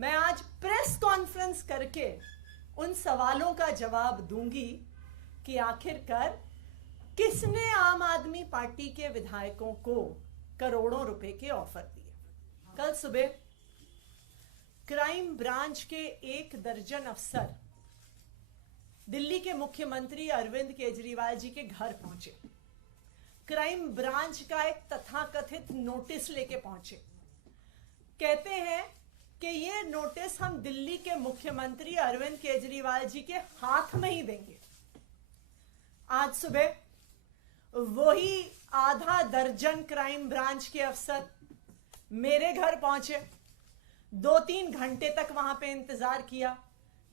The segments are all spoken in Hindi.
मैं आज प्रेस कॉन्फ्रेंस करके उन सवालों का जवाब दूंगी कि आखिरकार किसने आम आदमी पार्टी के विधायकों को करोड़ों रुपए के ऑफर दिए। कल सुबह क्राइम ब्रांच के 1 दर्जन अफसर दिल्ली के मुख्यमंत्री अरविंद केजरीवाल जी के घर पहुंचे। क्राइम ब्रांच का एक तथाकथित नोटिस लेके पहुंचे। कहते हैं कि ये नोटिस हम दिल्ली के मुख्यमंत्री अरविंद केजरीवाल जी के हाथ में ही देंगे। आज सुबह वही आधा दर्जन क्राइम ब्रांच के अफसर मेरे घर पहुंचे। 2-3 घंटे तक वहां पे इंतजार किया।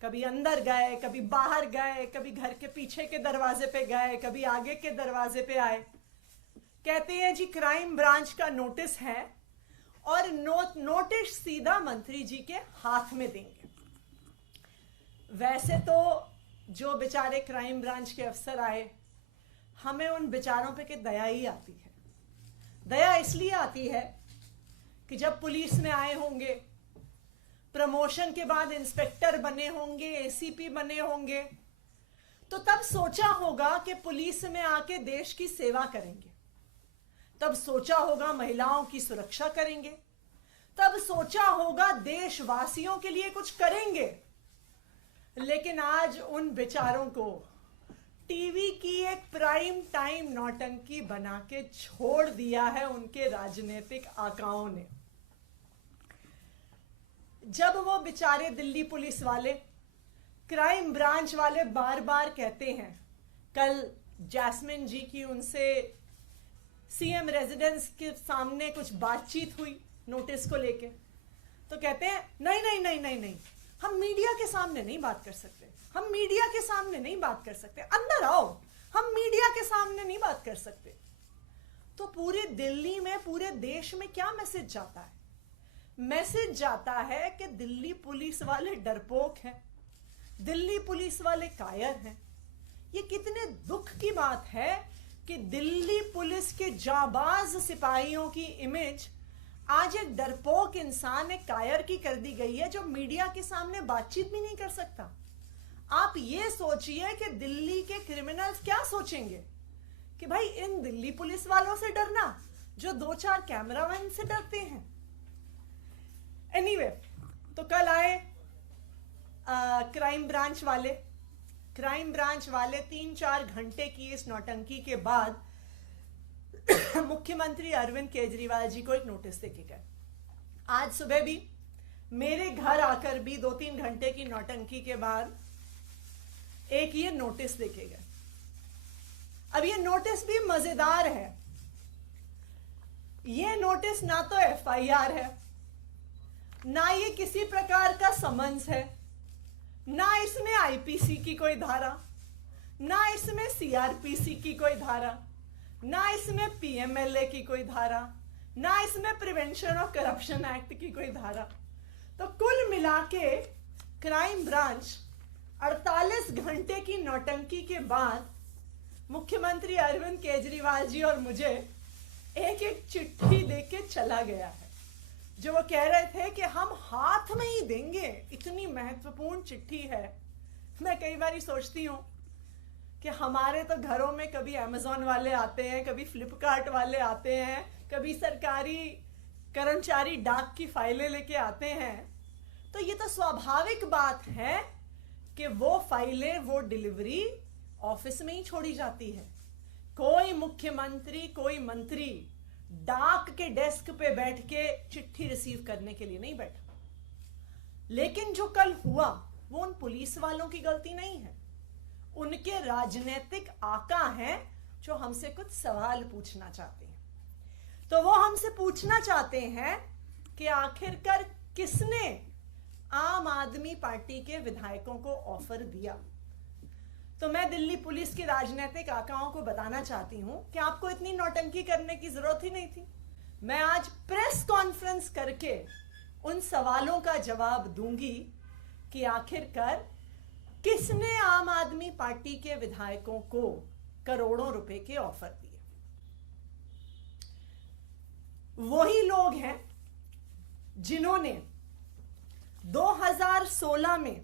कभी अंदर गए, कभी बाहर गए, कभी घर के पीछे के दरवाजे पे गए, कभी आगे के दरवाजे पे आए। कहते हैं जी क्राइम ब्रांच का नोटिस है और नोटिस सीधा मंत्री जी के हाथ में देंगे। वैसे तो जो बेचारे क्राइम ब्रांच के अफसर आए, हमें उन बेचारों पे के दया ही आती है। दया इसलिए आती है कि जब पुलिस में आए होंगे, प्रमोशन के बाद इंस्पेक्टर बने होंगे, एसीपी बने होंगे, तो तब सोचा होगा कि पुलिस में आके देश की सेवा करेंगे। तब सोचा होगा महिलाओं की सुरक्षा करेंगे। तब सोचा होगा देशवासियों के लिए कुछ करेंगे। लेकिन आज उन बेचारों को टीवी की एक प्राइम टाइम नौटंकी बना के छोड़ दिया है उनके राजनीतिक आकाओं ने। जब वो बेचारे दिल्ली पुलिस वाले, क्राइम ब्रांच वाले बार बार कहते हैं, कल जैस्मिन जी की उनसे सीएम रेजिडेंस के सामने कुछ बातचीत हुई नोटिस को लेके, तो कहते हैं नहीं नहीं नहीं नहीं नहीं, हम मीडिया के सामने नहीं बात कर सकते, हम मीडिया के सामने नहीं बात कर सकते, अंदर आओ, हम मीडिया के सामने नहीं बात कर सकते। तो पूरे दिल्ली में, पूरे देश में क्या मैसेज जाता है? मैसेज जाता है कि दिल्ली पुलिस वाले डरपोक हैं, दिल्ली पुलिस वाले कायर हैं। ये कितने दुख की बात है कि दिल्ली पुलिस के जाबाज सिपाहियों की इमेज आज एक डरपोक इंसान, एक कायर की कर दी गई है, जो मीडिया के सामने बातचीत भी नहीं कर सकता। आप ये सोचिए कि दिल्ली के क्रिमिनल्स क्या सोचेंगे कि भाई इन दिल्ली पुलिस वालों से डरना जो 2-4 कैमरामैन से डरते हैं। एनीवे, तो कल आए क्राइम ब्रांच वाले 3-4 घंटे की इस नौटंकी के बाद मुख्यमंत्री अरविंद केजरीवाल जी को एक नोटिस देके गए। आज सुबह भी मेरे घर आकर भी 2-3 घंटे की नौटंकी के बाद एक ये नोटिस देके गए। अब ये नोटिस भी मजेदार है। ये नोटिस ना तो एफआईआर है, ना ये किसी प्रकार का समन्स है, ना इसमें आईपीसी की कोई धारा, ना इसमें सीआरपीसी की कोई धारा, ना इसमें पीएमएलए की कोई धारा, ना इसमें प्रिवेंशन ऑफ करप्शन एक्ट की कोई धारा। तो कुल मिला के क्राइम ब्रांच 48 घंटे की नौटंकी के बाद मुख्यमंत्री अरविंद केजरीवाल जी और मुझे एक चिट्ठी देके चला गया है, जो वो कह रहे थे कि हम हाथ में ही देंगे। इतनी महत्वपूर्ण चिट्ठी है। मैं कई बार सोचती हूँ कि हमारे तो घरों में कभी अमेज़न वाले आते हैं, कभी फ्लिपकार्ट वाले आते हैं, कभी सरकारी कर्मचारी डाक की फाइलें लेके आते हैं। तो ये तो स्वाभाविक बात है कि वो फाइलें, वो डिलीवरी ऑफिस में ही छोड़ी जाती है। कोई मुख्यमंत्री, कोई मंत्री डाक के डेस्क पे बैठ के चिट्ठी रिसीव करने के लिए नहीं बैठा। लेकिन जो कल हुआ वो उन पुलिस वालों की गलती नहीं है, उनके राजनीतिक आका हैं जो हमसे कुछ सवाल पूछना चाहते हैं। तो वो हमसे पूछना चाहते हैं कि आखिरकार किसने आम आदमी पार्टी के विधायकों को ऑफर दिया। तो मैं दिल्ली पुलिस के राजनीतिक आकाओं को बताना चाहती हूं कि आपको इतनी नौटंकी करने की जरूरत ही नहीं थी। मैं आज प्रेस कॉन्फ्रेंस करके उन सवालों का जवाब दूंगी कि आखिरकार किसने आम आदमी पार्टी के विधायकों को करोड़ों रुपए के ऑफर दिए। वही लोग हैं जिन्होंने 2 2016 में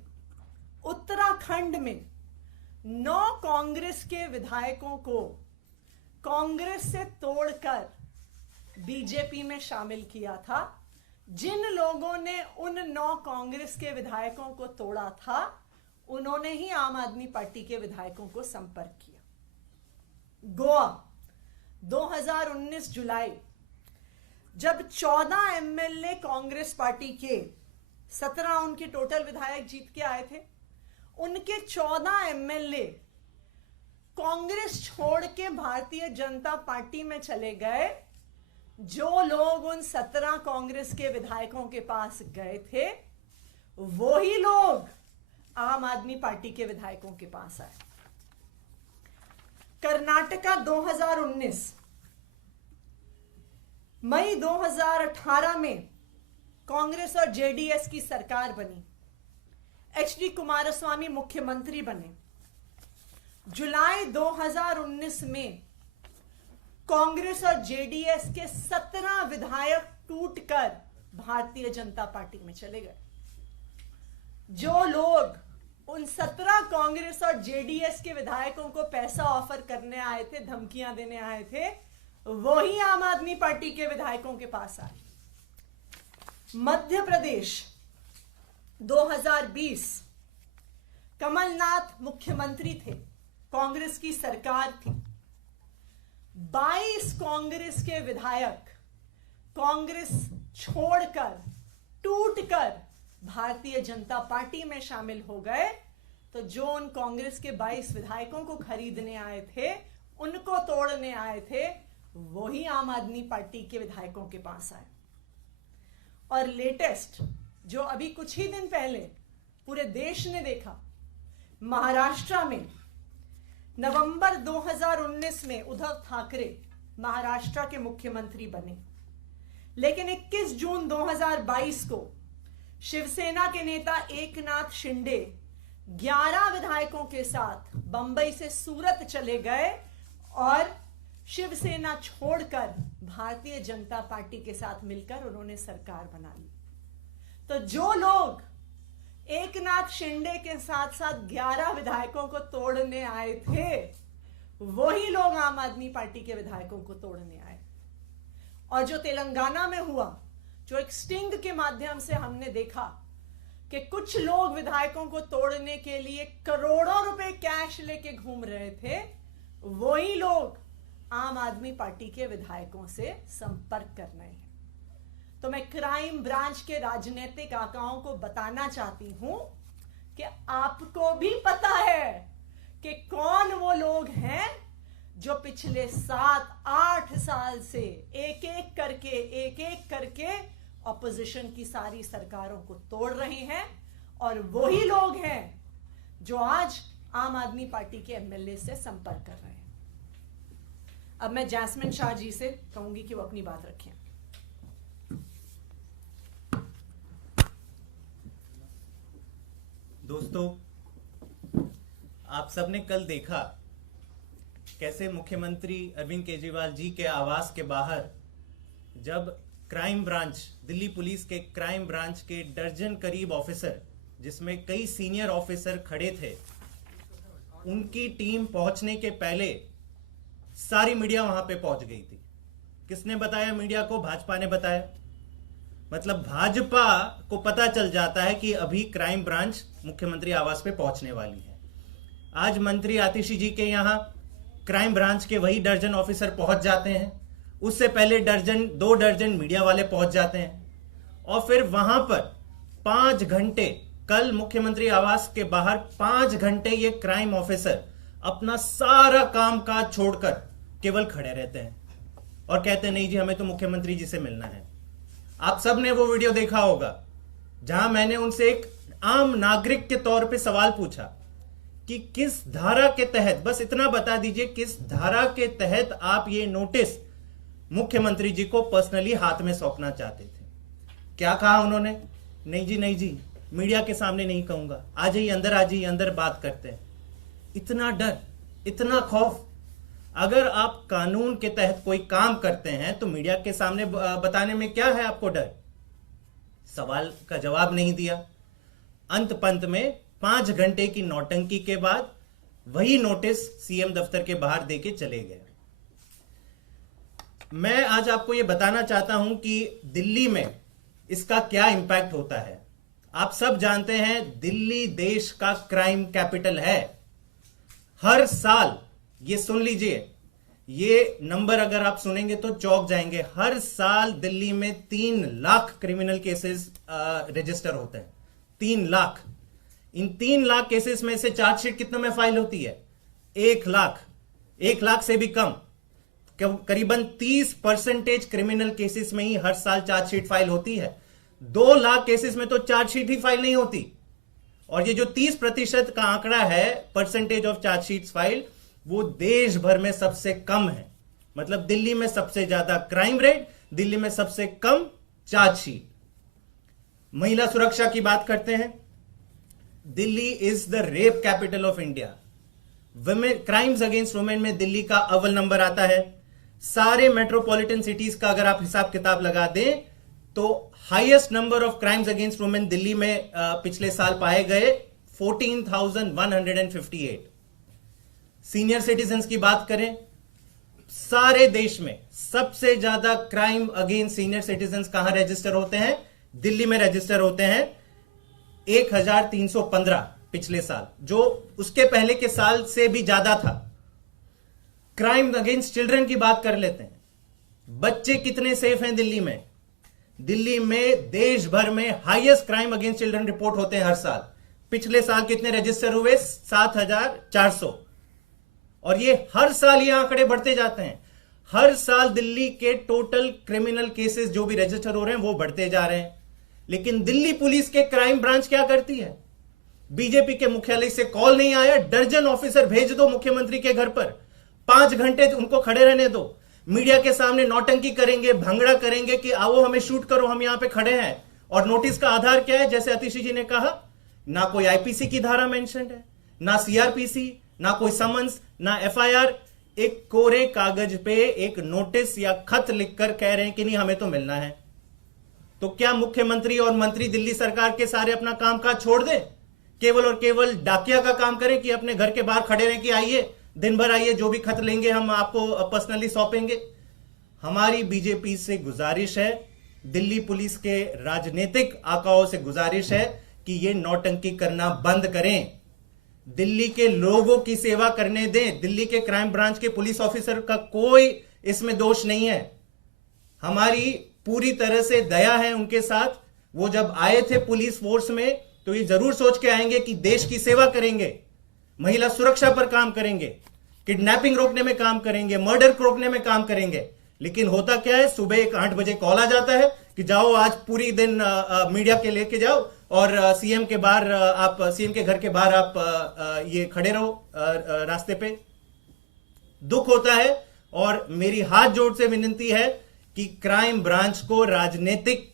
उत्तराखंड में 9 कांग्रेस के विधायकों को कांग्रेस से तोड़कर बीजेपी में शामिल किया था। जिन लोगों ने उन 9 कांग्रेस के विधायकों को तोड़ा था, उन्होंने ही आम आदमी पार्टी के विधायकों को संपर्क किया। गोवा 2019 जुलाई, जब 14 एमएलए कांग्रेस पार्टी के 17 उनके टोटल विधायक जीत के आए थे, उनके 14 एमएलए कांग्रेस छोड़ के भारतीय जनता पार्टी में चले गए। जो लोग उन 17 कांग्रेस के विधायकों के पास गए थे, वही लोग आम आदमी पार्टी के विधायकों के पास आए। कर्नाटका 2019, मई 2018 में कांग्रेस और जेडीएस की सरकार बनी। एचडी कुमारस्वामी मुख्यमंत्री बने। जुलाई 2019 में कांग्रेस और जेडीएस के 17 विधायक टूटकर भारतीय जनता पार्टी में चले गए। जो लोग उन 17 कांग्रेस और जेडीएस के विधायकों को पैसा ऑफर करने आए थे, धमकियां देने आए थे, वही आम आदमी पार्टी के विधायकों के पास आए। मध्य प्रदेश 2020, कमलनाथ मुख्यमंत्री थे, कांग्रेस की सरकार थी। 22 कांग्रेस के विधायक कांग्रेस छोड़कर, टूटकर भारतीय जनता पार्टी में शामिल हो गए। तो जो उन कांग्रेस के 22 विधायकों को खरीदने आए थे, उनको तोड़ने आए थे, वही आम आदमी पार्टी के विधायकों के पास आए। और लेटेस्ट, जो अभी कुछ ही दिन पहले पूरे देश ने देखा, महाराष्ट्र में नवंबर 2019 में उद्धव ठाकरे महाराष्ट्र के मुख्यमंत्री बने। लेकिन 21 जून 2022 को शिवसेना के नेता एकनाथ शिंदे 11 विधायकों के साथ बंबई से सूरत चले गए और शिवसेना छोड़कर भारतीय जनता पार्टी के साथ मिलकर उन्होंने सरकार बना ली। तो जो लोग एकनाथ शिंदे के साथ साथ 11 विधायकों को तोड़ने आए थे, वही लोग आम आदमी पार्टी के विधायकों को तोड़ने आए। और जो तेलंगाना में हुआ, जो एक स्टिंग के माध्यम से हमने देखा कि कुछ लोग विधायकों को तोड़ने के लिए करोड़ों रुपए कैश लेके घूम रहे थे, वही लोग आम आदमी पार्टी के विधायकों से संपर्क कर रहे हैं। तो मैं क्राइम ब्रांच के राजनीतिक आकाओं को बताना चाहती हूं कि आपको भी पता है कि कौन वो लोग हैं जो पिछले 7-8 साल से एक एक करके ऑपोजिशन की सारी सरकारों को तोड़ रहे हैं। और वही लोग हैं जो आज आम आदमी पार्टी के एमएलए से संपर्क कर रहे हैं। अब मैं जैस्मिन शाह जी से कहूंगी कि वो अपनी बात रखें। दोस्तों, आप सबने कल देखा कैसे मुख्यमंत्री अरविंद केजरीवाल जी के आवास के बाहर जब क्राइम ब्रांच, दिल्ली पुलिस के क्राइम ब्रांच के दर्जन करीब ऑफिसर, जिसमें कई सीनियर ऑफिसर खड़े थे, उनकी टीम पहुंचने के पहले सारी मीडिया वहां पे पहुंच गई थी। किसने बताया मीडिया को? भाजपा ने बताया। मतलब भाजपा को पता चल जाता है कि अभी क्राइम ब्रांच मुख्यमंत्री आवास पे पहुंचने वाली है। आज मंत्री आतिशी जी के यहां क्राइम ब्रांच के वही दर्जन ऑफिसर पहुंच जाते हैं। उससे पहले 2 दर्जन मीडिया वाले पहुंच जाते हैं। और फिर वहां पर 5 घंटे, कल मुख्यमंत्री आवास के बाहर 5 घंटे ये क्राइम ऑफिसर अपना सारा काम काज छोड़कर केवल खड़े रहते हैं और कहते हैं नहीं जी, हमें तो मुख्यमंत्री जी से मिलना है। आप सब ने वो वीडियो देखा होगा जहां मैंने उनसे एक आम नागरिक के तौर पे सवाल पूछा कि किस धारा के तहत, बस इतना बता दीजिए, किस धारा के तहत आप ये नोटिस मुख्यमंत्री जी को पर्सनली हाथ में सौंपना चाहते थे। क्या कहा उन्होंने? नहीं जी, मीडिया के सामने नहीं कहूंगा, आ जाइए अंदर, आ जाइए अंदर, बात करते हैं। इतना डर, इतना खौफ। अगर आप कानून के तहत कोई काम करते हैं तो मीडिया के सामने बताने में क्या है आपको डर? सवाल का जवाब नहीं दिया। अंत पंत में 5 घंटे की नौटंकी के बाद वही नोटिस सीएम दफ्तर के बाहर देके चले गए। मैं आज आपको यह बताना चाहता हूं कि दिल्ली में इसका क्या इंपैक्ट होता है। आप सब जानते हैं दिल्ली देश का क्राइम कैपिटल है। हर साल, ये सुन लीजिए, ये नंबर अगर आप सुनेंगे तो चौंक जाएंगे, हर साल दिल्ली में 3 लाख क्रिमिनल केसेस रजिस्टर होते हैं। 3 लाख। इन 3 लाख केसेस में से चार्जशीट कितनों में फाइल होती है? 1 लाख। 1 लाख से भी कम, करीबन 30% क्रिमिनल केसेस में ही हर साल चार्जशीट फाइल होती है। 2 लाख केसेस में तो चार्जशीट ही फाइल नहीं होती। और ये जो 30% का आंकड़ा है, परसेंटेज ऑफ चार्जशीट फाइल, वो देश भर में सबसे कम है। मतलब दिल्ली में सबसे ज्यादा क्राइम रेट, दिल्ली में सबसे कम चार्जशीट। महिला सुरक्षा की बात करते हैं। Delhi is the rape capital of India. Women crimes against women में दिल्ली का अव्वल नंबर आता है। सारे मेट्रोपॉलिटन सिटीज का अगर आप हिसाब किताब लगा दें तो highest number of crimes against women Delhi में पिछले साल पाए गए 14,158। सीनियर सिटीजन्स की बात करें, सारे देश में सबसे ज्यादा क्राइम अगेंस्ट सीनियर सिटीजन्स कहां रजिस्टर होते हैं? दिल्ली में रजिस्टर होते हैं 1,315 पिछले साल, जो उसके पहले के साल से भी ज्यादा था। क्राइम अगेंस्ट चिल्ड्रन की बात कर लेते हैं। बच्चे कितने सेफ हैं दिल्ली में? दिल्ली में देश भर में highest crime against children report होते हैं हर साल। पिछले साल कितने रजिस्टर हुए? 7,400। और ये हर साल ये आंकड़े बढ़ते जाते हैं। हर साल दिल्ली के टोटल क्रिमिनल केसेस जो भी रजिस्टर हो रहे हैं वो बढ़ते जा रहे हैं। लेकिन दिल्ली पुलिस के क्राइम ब्रांच क्या करती है? बीजेपी के मुख्यालय से कॉल नहीं आया, दर्जन ऑफिसर भेज दो मुख्यमंत्री के घर पर, 5 घंटे उनको खड़े रहने दो, मीडिया के सामने नौटंकी करेंगे, भंगड़ा करेंगे कि आओ हमें शूट करो, हम यहां पे खड़े हैं। और नोटिस का आधार क्या है? जैसे अतिशी जी ने कहा, ना कोई आईपीसी की धारा मेंशन है, ना सीआरपीसी, ना कोई समन्स, ना एफआईआर। एक कोरे कागज पे एक नोटिस या खत लिखकर कह रहे हैं कि नहीं हमें तो मिलना है। तो क्या मुख्यमंत्री और मंत्री दिल्ली सरकार के सारे अपना कामकाज छोड़ दें, केवल और केवल डाकिया का काम करें कि अपने घर के बाहर खड़े रहे कि आइए दिन भर आइए, जो भी खत लेंगे हम आपको पर्सनली सौंपेंगे? हमारी बीजेपी से गुजारिश है, दिल्ली पुलिस के राजनीतिक आकाओं से गुजारिश है कि ये नौटंकी करना बंद करें, दिल्ली के लोगों की सेवा करने दें। दिल्ली के क्राइम ब्रांच के पुलिस ऑफिसर का कोई इसमें दोष नहीं है। हमारी पूरी तरह से दया है उनके साथ। वो जब आए थे पुलिस फोर्स में तो ये जरूर सोच के आएंगे कि देश की सेवा करेंगे, महिला सुरक्षा पर काम करेंगे, किडनैपिंग रोकने में काम करेंगे, मर्डर रोकने में काम करेंगे। लेकिन होता क्या है, सुबह एक 8 बजे कॉल आ जाता है कि जाओ आज पूरी दिन मीडिया के लेके जाओ और सीएम के बाहर आप सीएम के घर के बाहर आप ये खड़े रहो रास्ते पे। दुख होता है और मेरी हाथ जोड़ से विनती है कि क्राइम ब्रांच को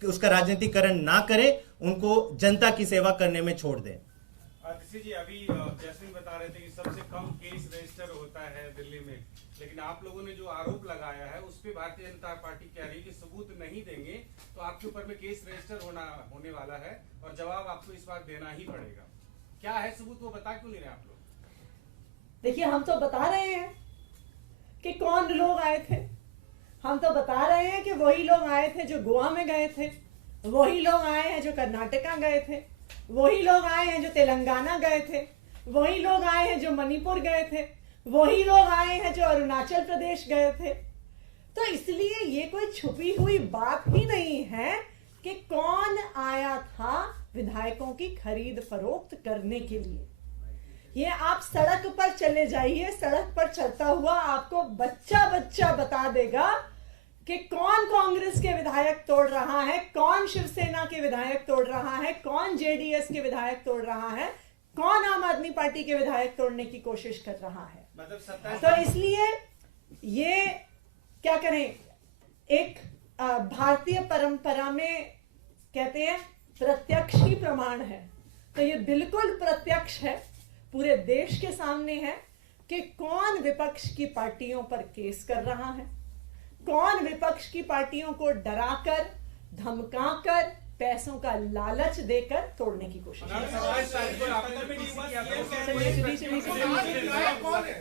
उसका राजनीतिकरण ना करें, उनको जनता की सेवा करने में छोड़ दें। अतिशी जी, अभी जैस्मिन बता रहे थे कि सबसे कम केस रजिस्टर होता है दिल्ली में, लेकिन आप लोगों ने जो आरोप लगाया है उस पे भारतीय जनता पार्टी कह रही है कि सबूत नहीं देंगे तो आपके ऊपर में केस रजिस्टर होने वाला है और जवाब आपको इस बार देना ही पड़ेगा। क्या है सबूत, वो बता क्यों नहीं रहे आप लोग? देखिए, हम तो बता रहे हैं कि कौन लोग आए थे। हम तो बता रहे हैं कि वही लोग आए थे जो गोवा में गए थे, वही लोग आए हैं जो कर्नाटका गए थे, वही लोग आए हैं जो तेलंगाना गए थे, वही लोग आए हैं जो मणिपुर गए थे, वही लोग आए हैं जो अरुणाचल प्रदेश गए थे। तो इसलिए ये कोई छुपी हुई बात ही नहीं है कि कौन आया था विधायकों की खरीद फरोख्त करने के लिए। ये आप सड़क पर चले जाइए, सड़क पर चलता हुआ आपको बच्चा बच्चा बता देगा कि कौन कांग्रेस के विधायक तोड़ रहा है, कौन शिवसेना के विधायक तोड़ रहा है, कौन जेडीएस के विधायक तोड़ रहा है, कौन आम आदमी पार्टी के विधायक तोड़ने की कोशिश कर रहा है। तो इसलिए ये क्या करें, एक भारतीय परंपरा में कहते हैं प्रत्यक्ष ही प्रमाण है, तो ये बिल्कुल प्रत्यक्ष है, पूरे देश के सामने है कि कौन विपक्ष की पार्टियों पर केस कर रहा है, कौन विपक्ष की पार्टियों को डराकर, धमकाकर पैसों का लालच देकर तोड़ने की कोशिश मैम, 27 तारीख को आपने जो पीसी किया था, उसके चलिए, चलिए, चलिए, चलिए।